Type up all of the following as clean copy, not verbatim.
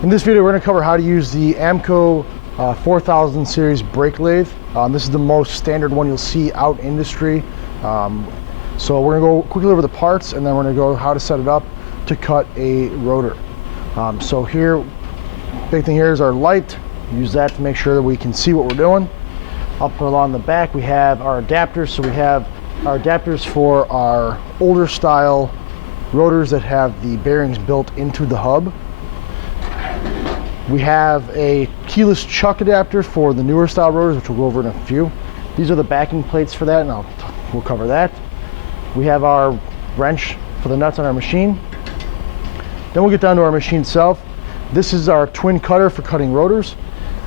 In this video, we're going to cover how to use the AAMCO 4000 series brake lathe. This is the most standard one you'll see out in industry. So we're going to go quickly over the parts, and then we're going to go how to set it up to cut a rotor. So here, big thing here is our light. Use that to make sure that we can see what we're doing. Up along the back, we have our adapters. So we have our adapters for our older style rotors that have the bearings built into the hub. We have a keyless chuck adapter for the newer style rotors, which we'll go over in a few. These are the backing plates for that, and we'll cover that. We have our wrench for the nuts on our machine. Then we'll get down to our machine itself. This is our twin cutter for cutting rotors.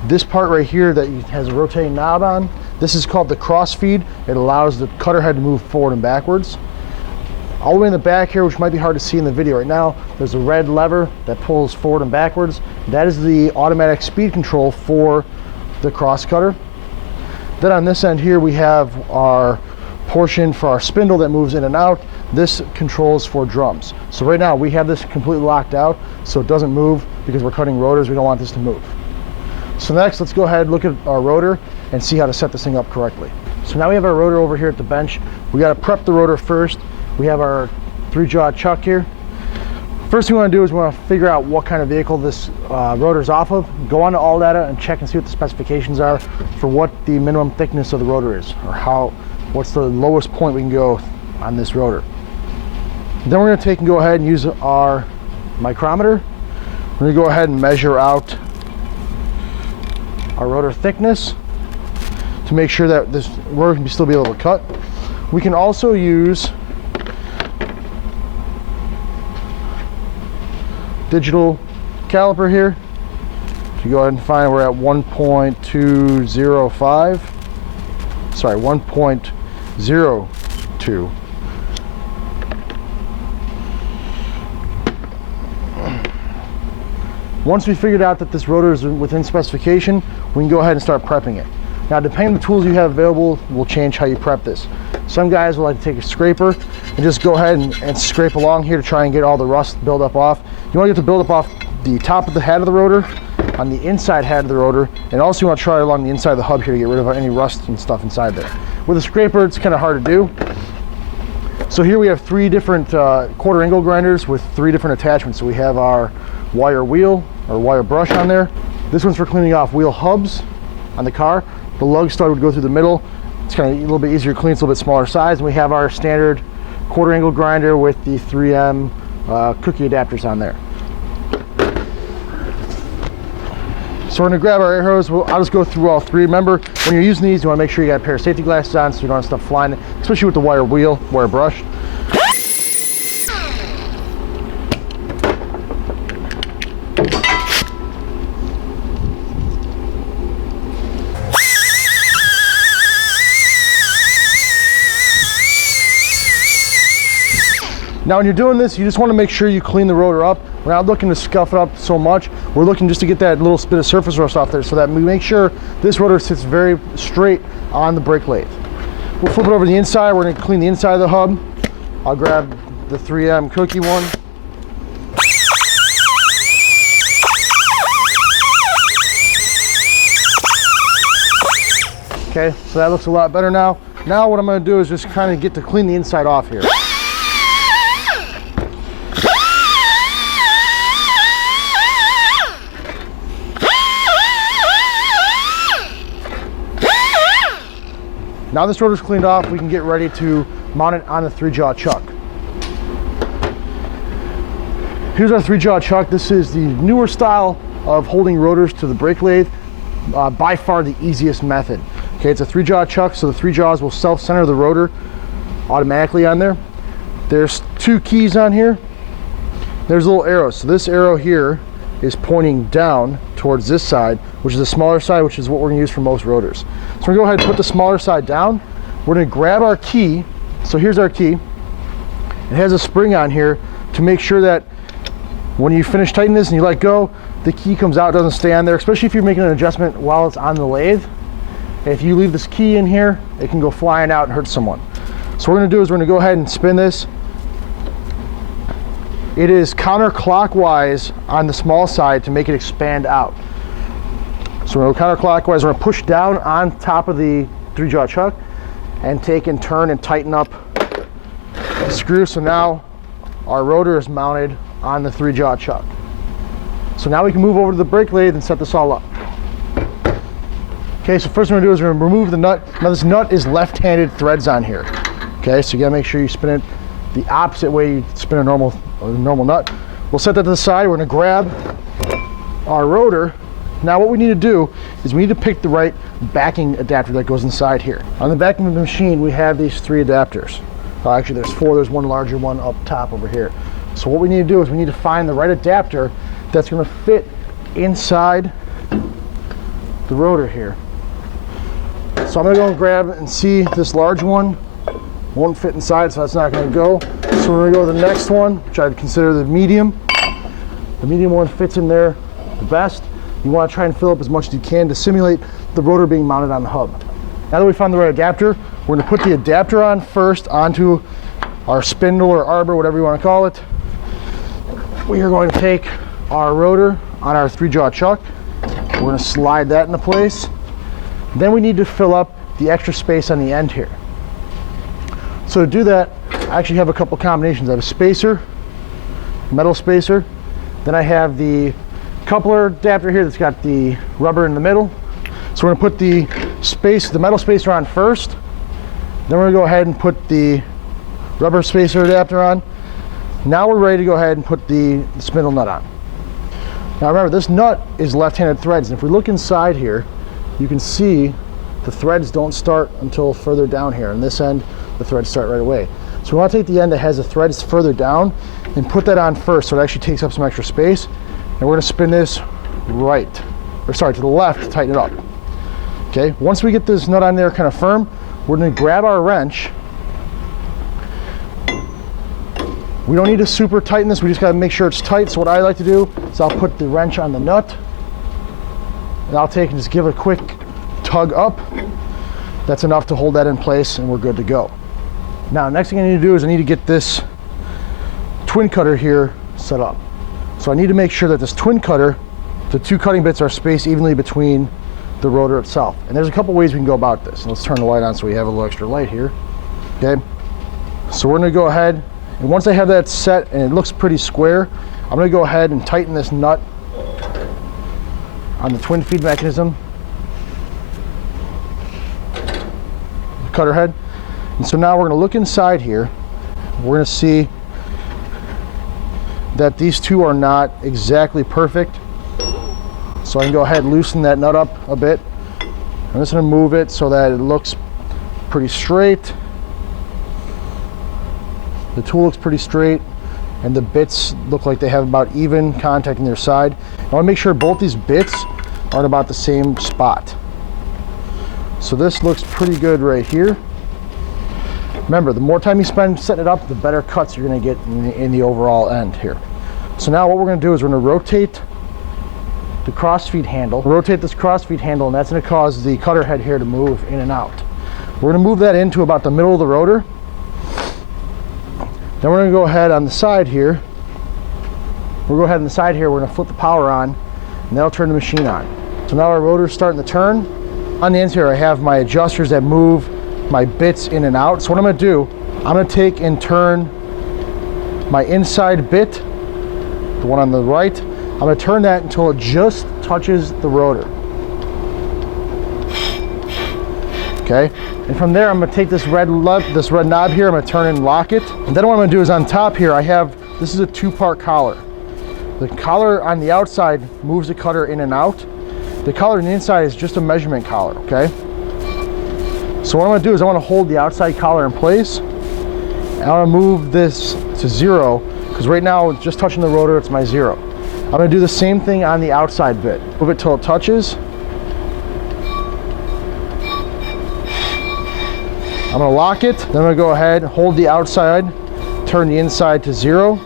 This part right here that has a rotating knob on, this is called the cross feed. It allows the cutter head to move forward and backwards. All the way in the back here, which might be hard to see in the video right now, there's a red lever that pulls forward and backwards. That is the automatic speed control for the cross cutter. Then on this end here, we have our portion for our spindle that moves in and out. This controls for drums. So right now we have this completely locked out so it doesn't move because we're cutting rotors. We don't want this to move. So next, let's go ahead and look at our rotor and see how to set this thing up correctly. So now we have our rotor over here at the bench. We got to prep the rotor first. We have our 3-jaw chuck here. First thing we want to do is we want to figure out what kind of vehicle this rotor is off of. Go on to All Data and check and see what the specifications are for what the minimum thickness of the rotor is, or what's the lowest point we can go on this rotor. Then we're going to take and go ahead and use our micrometer. We're going to go ahead and measure out our rotor thickness to make sure that this rotor can still be able to cut. We can also use digital caliper here. If you go ahead and find, we're at 1.205. Sorry, 1.02. Once we figured out that this rotor is within specification, we can go ahead and start prepping it. Now, depending on the tools you have available, will change how you prep this. Some guys will like to take a scraper and just go ahead and scrape along here to try and get all the rust buildup off. You want to get the buildup off the top of the head of the rotor, on the inside head of the rotor, and also you want to try along the inside of the hub here to get rid of any rust and stuff inside there. With a scraper, it's kind of hard to do. So here we have 3 different quarter angle grinders with 3 different attachments. So we have our wire wheel or wire brush on there. This one's for cleaning off wheel hubs on the car. The lug stud would go through the middle. It's kind of a little bit easier to clean, it's a little bit smaller size. And we have our standard quarter angle grinder with the 3M cookie adapters on there. So we're going to grab our air hose. I'll just go through all 3. Remember, when you're using these, you want to make sure you got a pair of safety glasses on so you don't have stuff flying, especially with the wire wheel, wire brush. Now when you're doing this, you just want to make sure you clean the rotor up. We're not looking to scuff it up so much. We're looking just to get that little bit of surface rust off there so that we make sure this rotor sits very straight on the brake lathe. We'll flip it over to the inside. We're going to clean the inside of the hub. I'll grab the 3M cookie one. Okay, so that looks a lot better now. Now what I'm going to do is just kind of get to clean the inside off here. Now this rotor's cleaned off, we can get ready to mount it on the 3-jaw chuck. Here's our 3-jaw chuck. This is the newer style of holding rotors to the brake lathe. By far the easiest method. Okay, it's a 3-jaw chuck, so the 3 jaws will self-center the rotor automatically on there. There's 2 keys on here. There's little arrows. So this arrow here is pointing down towards this side, which is the smaller side, which is what we're going to use for most rotors. So we're going to go ahead and put the smaller side down. We're going to grab our key. So here's our key. It has a spring on here to make sure that when you finish tightening this and you let go, the key comes out, doesn't stay on there, especially if you're making an adjustment while it's on the lathe. If you leave this key in here, it can go flying out and hurt someone. So what we're going to do is we're going to go ahead and spin this it is counterclockwise on the small side to make it expand out. So we're going to go counterclockwise. We're going to push down on top of the 3-jaw chuck and take and turn and tighten up the screw. So now our rotor is mounted on the 3-jaw chuck. So now we can move over to the brake lathe and set this all up. Okay, so first thing we're going to do is we're going to remove the nut. Now this nut is left-handed threads on here. Okay, so you got to make sure you spin it the opposite way you spin a normal nut. We'll set that to the side. We're going to grab our rotor. Now what we need to do is we need to pick the right backing adapter that goes inside here. On the back of the machine we have these 3 adapters. Actually there's 4, there's one larger one up top over here. So what we need to do is we need to find the right adapter that's going to fit inside the rotor here. So I'm going to go and grab and see this large one. Won't fit inside, so that's not going to go. So we're going to go to the next one, which I'd consider the medium. The medium one fits in there the best. You want to try and fill up as much as you can to simulate the rotor being mounted on the hub. Now that we found the right adapter, we're going to put the adapter on first onto our spindle or arbor, whatever you want to call it. We are going to take our rotor on our 3-jaw chuck. We're going to slide that into place. Then we need to fill up the extra space on the end here. So to do that, I actually have a couple combinations. I have a spacer, metal spacer. Then I have the coupler adapter here that's got the rubber in the middle. So we're going to put the metal spacer on first. Then we're going to go ahead and put the rubber spacer adapter on. Now we're ready to go ahead and put the spindle nut on. Now remember, this nut is left-handed threads, and if we look inside here, you can see the threads don't start until further down here. On this end, the threads start right away. So we want to take the end that has the threads further down and put that on first, so it actually takes up some extra space. And we're going to spin this to the left to tighten it up. Okay, once we get this nut on there kind of firm, we're going to grab our wrench. We don't need to super tighten this, we just got to make sure it's tight. So what I like to do is I'll put the wrench on the nut, and I'll take and just give it a quick tug up. That's enough to hold that in place, and we're good to go. Now, next thing I need to do is I need to get this twin cutter here set up. So I need to make sure that this twin cutter, the 2 cutting bits are spaced evenly between the rotor itself. And there's a couple ways we can go about this. Let's turn the light on so we have a little extra light here. Okay, so we're going to go ahead, and once I have that set and it looks pretty square, I'm going to go ahead and tighten this nut on the twin feed mechanism, the cutter head. And so now we're going to look inside here. We're going to see that these 2 are not exactly perfect. So I can go ahead and loosen that nut up a bit. I'm just going to move it so that it looks pretty straight. The tool looks pretty straight, and the bits look like they have about even contact in their side. I want to make sure both these bits are at about the same spot. So this looks pretty good right here. Remember, the more time you spend setting it up, the better cuts you're going to get in the overall end here. So now what we're going to do is we're going to rotate the crossfeed handle. Rotate this crossfeed handle, and that's going to cause the cutter head here to move in and out. We're going to move that into about the middle of the rotor. Then we're going to go ahead on the side here. We're going to flip the power on, and that'll turn the machine on. So now our rotor's starting to turn. On the ends here, I have my adjusters that move my bits in and out. So what I'm going to do, I'm going to take and turn my inside bit, the one on the right. I'm going to turn that until it just touches the rotor. Okay, and from there I'm going to take this red knob here, I'm going to turn and lock it. And then what I'm going to do is on top here I have, this is a 2-part collar. The collar on the outside moves the cutter in and out. The collar on the inside is just a measurement collar, okay? So what I'm going to do is I want to hold the outside collar in place, and I want to move this to 0, because right now it's just touching the rotor, it's my 0. I'm going to do the same thing on the outside bit. Move it till it touches. I'm going to lock it, then I'm going to go ahead, hold the outside, turn the inside to 0,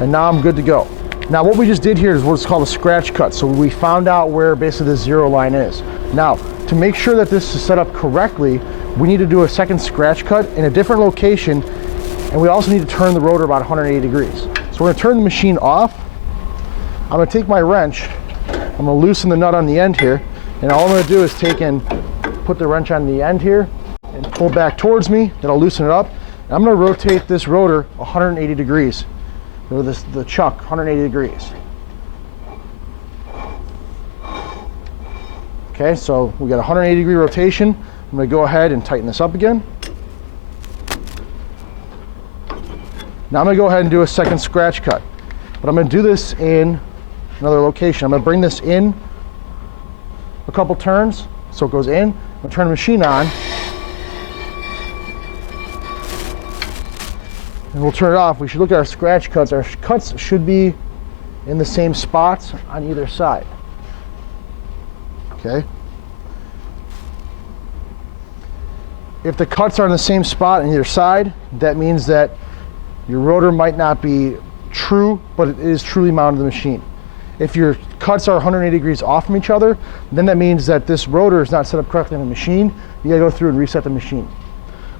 and now I'm good to go. Now what we just did here is what's called a scratch cut. So we found out where basically the 0 line is. Now, to make sure that this is set up correctly, we need to do a second scratch cut in a different location, and we also need to turn the rotor about 180 degrees. So we're going to turn the machine off. I'm going to take my wrench, I'm going to loosen the nut on the end here, and all I'm going to do is take and put the wrench on the end here and pull back towards me. That'll loosen it up. And I'm going to rotate this rotor 180 degrees, or the chuck 180 degrees. Okay, so we got a 180 degree rotation. I'm going to go ahead and tighten this up again. Now I'm going to go ahead and do a second scratch cut, but I'm going to do this in another location. I'm going to bring this in a couple turns so it goes in. I'm going to turn the machine on and we'll turn it off. We should look at our scratch cuts. Our cuts should be in the same spots on either side. Okay. If the cuts are in the same spot on either side, that means that your rotor might not be true, but it is truly mounted to the machine. If your cuts are 180 degrees off from each other, then that means that this rotor is not set up correctly in the machine. You gotta go through and reset the machine.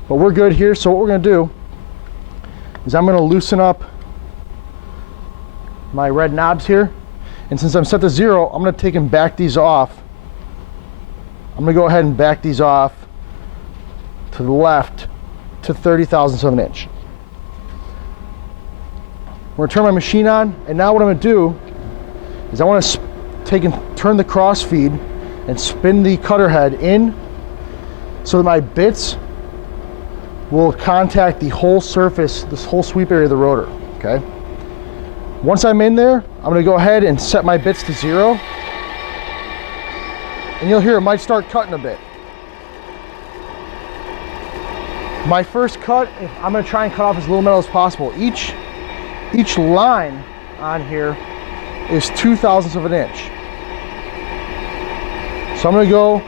But we're good here, so what we're gonna do is I'm gonna loosen up my red knobs here. And since I'm set to 0, I'm gonna take and back these off. I'm gonna go ahead and back these off to the left to 30 thousandths of an inch. We're gonna turn my machine on, and now what I'm gonna do is I want to take and turn the cross feed and spin the cutter head in so that my bits will contact the whole surface, this whole sweep area of the rotor, okay? Once I'm in there, I'm gonna go ahead and set my bits to 0, and you'll hear it might start cutting a bit. My first cut, I'm gonna try and cut off as little metal as possible. Each line on here is 2 thousandths of an inch. So I'm gonna go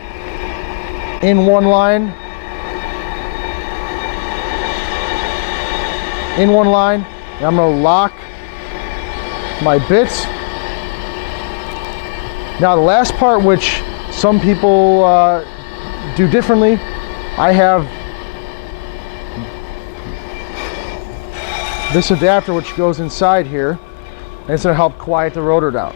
in one line, and I'm gonna lock my bits. Now the last part, which some people do differently, I have this adapter which goes inside here, and it's going to help quiet the rotor down.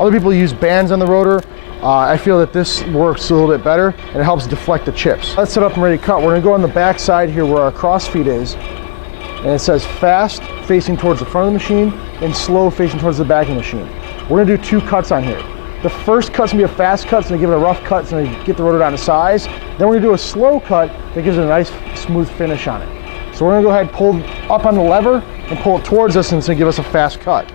Other people use bands on the rotor. I feel that this works a little bit better and it helps deflect the chips. Let's set up and ready to cut. We're going to go on the back side here where our cross feed is, and it says fast facing towards the front of the machine and slow facing towards the back of the machine. We're going to do 2 cuts on here. The first cut's going to be a fast cut, so give it a rough cut, so get the rotor down to size. Then we're going to do a slow cut that gives it a nice smooth finish on it. So we're going to go ahead and pull up on the lever and pull it towards us, and it's going to give us a fast cut.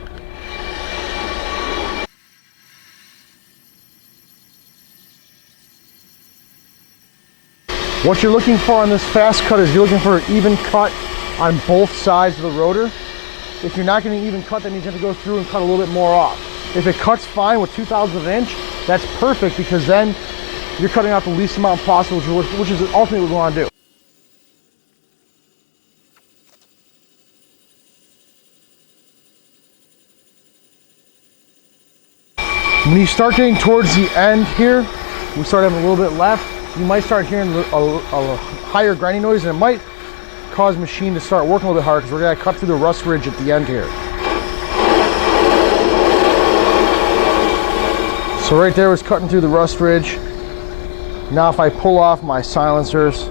What you're looking for on this fast cut is you're looking for an even cut on both sides of the rotor. If you're not getting an even cut, that means you have to go through and cut a little bit more off. If it cuts fine with 2 thousandths of an inch, that's perfect, because then you're cutting out the least amount possible, which is ultimately what we want to do. When you start getting towards the end here, we start having a little bit left, you might start hearing a higher grinding noise, and it might cause the machine to start working a little bit harder because we're going to cut through the rust ridge at the end here. So right there was cutting through the rust ridge. Now if I pull off my silencers,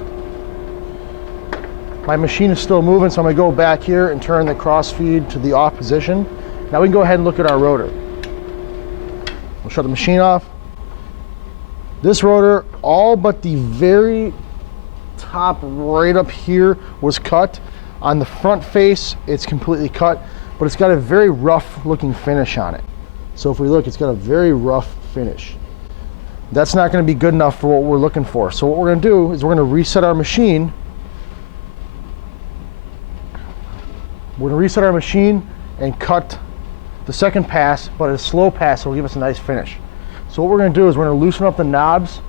my machine is still moving, so I'm going to go back here and turn the cross feed to the off position. Now we can go ahead and look at our rotor. We'll shut the machine off. This rotor, all but the very top right up here was cut. On the front face, it's completely cut, but it's got a very rough looking finish on it. So if we look, it's got a very rough finish. That's not going to be good enough for what we're looking for. So what we're going to do is we're going to reset our machine. We're going to reset our machine and cut the second pass, but a slow pass will give us a nice finish. So what we're going to do is we're going to loosen up the knobs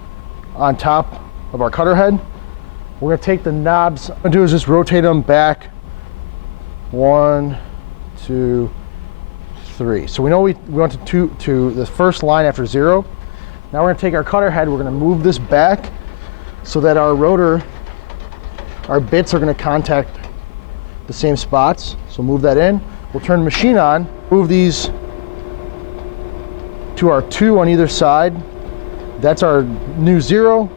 on top of our cutter head. We're going to take the knobs, what I'm going to do is just rotate them back 1, 2, 3. So we know we went to the first line after 0. Now we're going to take our cutter head, we're going to move this back, so that our rotor, our bits are going to contact the same spots. So move that in. We'll turn the machine on, move these to our 2 on either side. That's our new 0.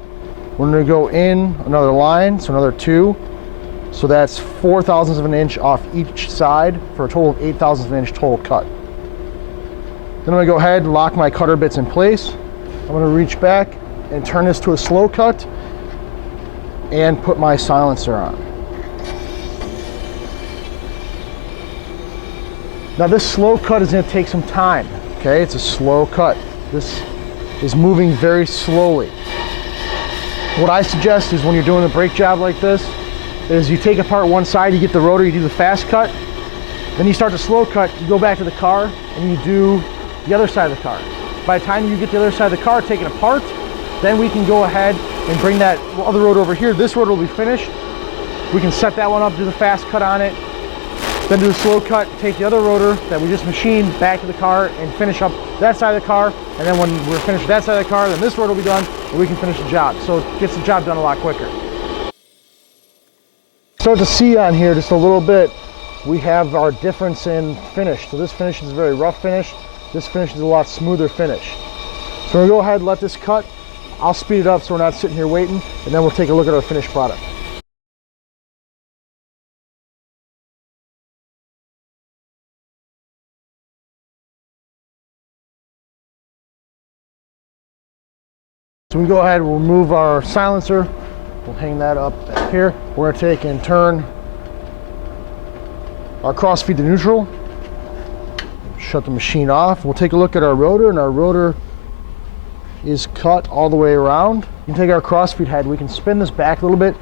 We're going to go in another line, so another 2. So that's 4 thousandths of an inch off each side for a total of 8 thousandths of an inch total cut. Then I'm going to go ahead and lock my cutter bits in place. I'm going to reach back and turn this to a slow cut and put my silencer on. Now this slow cut is going to take some time, okay? It's a slow cut. This is moving very slowly. What I suggest is when you're doing a brake job like this, is you take apart one side, you get the rotor, you do the fast cut, then you start the slow cut, you go back to the car, and you do the other side of the car. By the time you get the other side of the car taken apart, then we can go ahead and bring that other rotor over here. This rotor will be finished. We can set that one up, do the fast cut on it, then do the slow cut, take the other rotor that we just machined back to the car and finish up that side of the car. And then when we're finished with that side of the car, then this rotor will be done and we can finish the job. So it gets the job done a lot quicker. Start to see on here just a little bit, we have our difference in finish. So this finish is a very rough finish. This finish is a lot smoother finish. So we're gonna go ahead and let this cut. I'll speed it up so we're not sitting here waiting, and then we'll take a look at our finished product. So we can go ahead and we'll remove our silencer. We'll hang that up back here. We're gonna take and turn our cross feed to neutral. Shut the machine off. We'll take a look at our rotor, and our rotor is cut all the way around. You can take our cross feed head, we can spin this back a little bit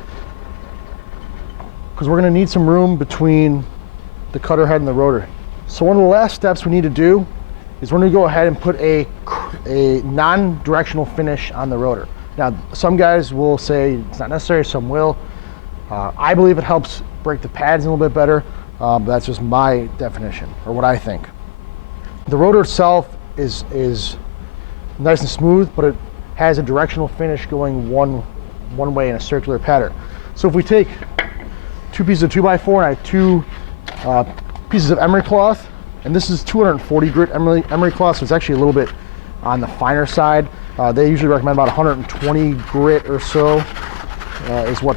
because we're gonna need some room between the cutter head and the rotor. So one of the last steps we need to do is we're gonna go ahead and put a non-directional finish on the rotor. Now, some guys will say it's not necessary, some will. I believe it helps break the pads a little bit better, but that's just my definition, or what I think. The rotor itself is nice and smooth, but it has a directional finish going one way in a circular pattern. So if we take 2 pieces of 2x4 and I have 2 pieces of emery cloth, and this is 240 grit emery cloth, so it's actually a little bit on the finer side. They usually recommend about 120 grit or so is what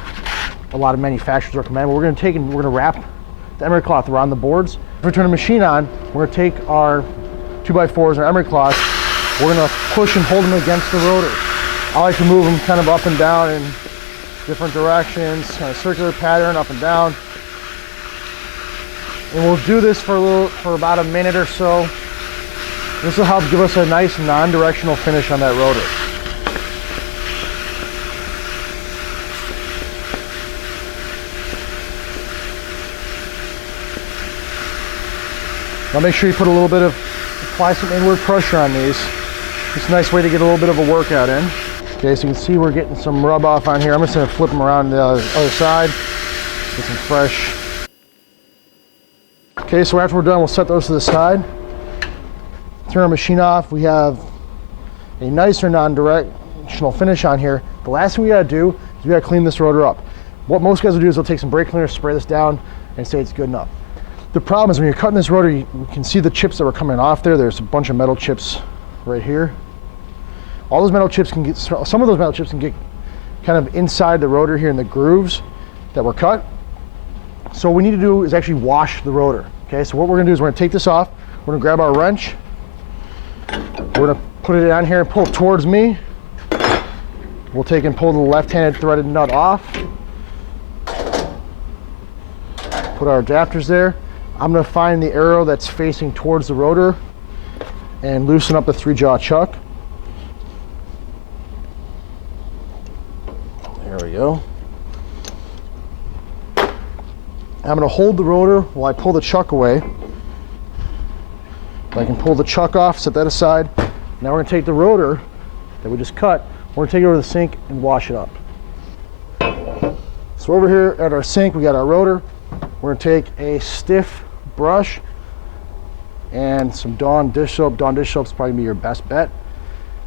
a lot of manufacturers recommend. But we're going to take and we're going to wrap the emery cloth around the boards. If we turn the machine on, we're going to take our 2x4s and our emery cloth. We're going to push and hold them against the rotor. I like to move them kind of up and down in different directions, kind of circular pattern, up and down. And we'll do this for about a minute or so. This will help give us a nice non-directional finish on that rotor. Now make sure you put a little bit of, apply some inward pressure on these. It's a nice way to get a little bit of a workout in. Okay, so you can see we're getting some rub off on here. I'm just gonna flip them around the other side, get some fresh. Okay, so after we're done, we'll set those to the side. Turn our machine off. We have a nicer non-directional finish on here. The last thing we gotta do is we gotta clean this rotor up. What most guys will do is they'll take some brake cleaner, spray this down, and say it's good enough. The problem is when you're cutting this rotor, you can see the chips that were coming off there. There's a bunch of metal chips right here. All those metal chips can get, some of those metal chips can get kind of inside the rotor here in the grooves that were cut. So what we need to do is actually wash the rotor. Okay, so what we're gonna do is we're gonna take this off. We're gonna grab our wrench. We're gonna put it on here and pull it towards me. We'll take and pull the left-handed threaded nut off. Put our adapters there. I'm gonna find the arrow that's facing towards the rotor and loosen up the 3-jaw chuck. There we go. I'm gonna hold the rotor while I pull the chuck away. I can pull the chuck off, set that aside. Now we're gonna take the rotor that we just cut, we're gonna take it over to the sink and wash it up. So over here at our sink, we got our rotor. We're gonna take a stiff brush and some Dawn dish soap. Dawn dish soap is probably gonna be your best bet.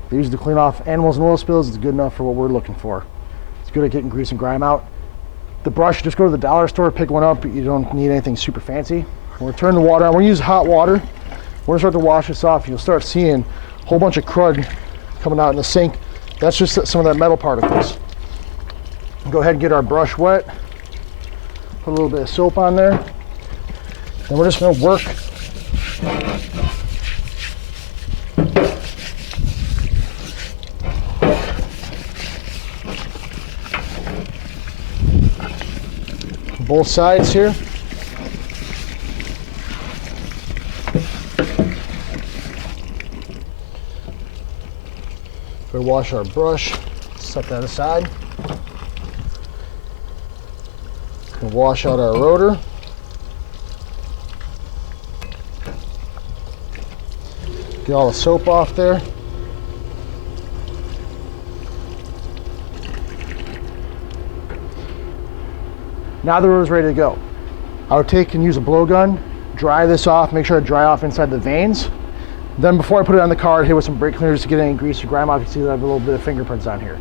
They use it to clean off animals and oil spills. It's good enough for what we're looking for. It's good at getting grease and grime out. The brush, just go to the dollar store, pick one up. You don't need anything super fancy. We're gonna turn the water on. We're gonna use hot water. We're gonna start to wash this off. You'll start seeing a whole bunch of crud coming out in the sink. That's just some of that metal particles. Go ahead and get our brush wet. Put a little bit of soap on there. Then we're just gonna work both sides here. We'll wash our brush, set that aside. We'll wash out our rotor. Get all the soap off there. Now the rotor's ready to go. I would take and use a blowgun, dry this off, make sure I dry off inside the vanes. Then before I put it on the car, I'd hit with some brake cleaners to get any grease or grime off. You can see that I have a little bit of fingerprints on here.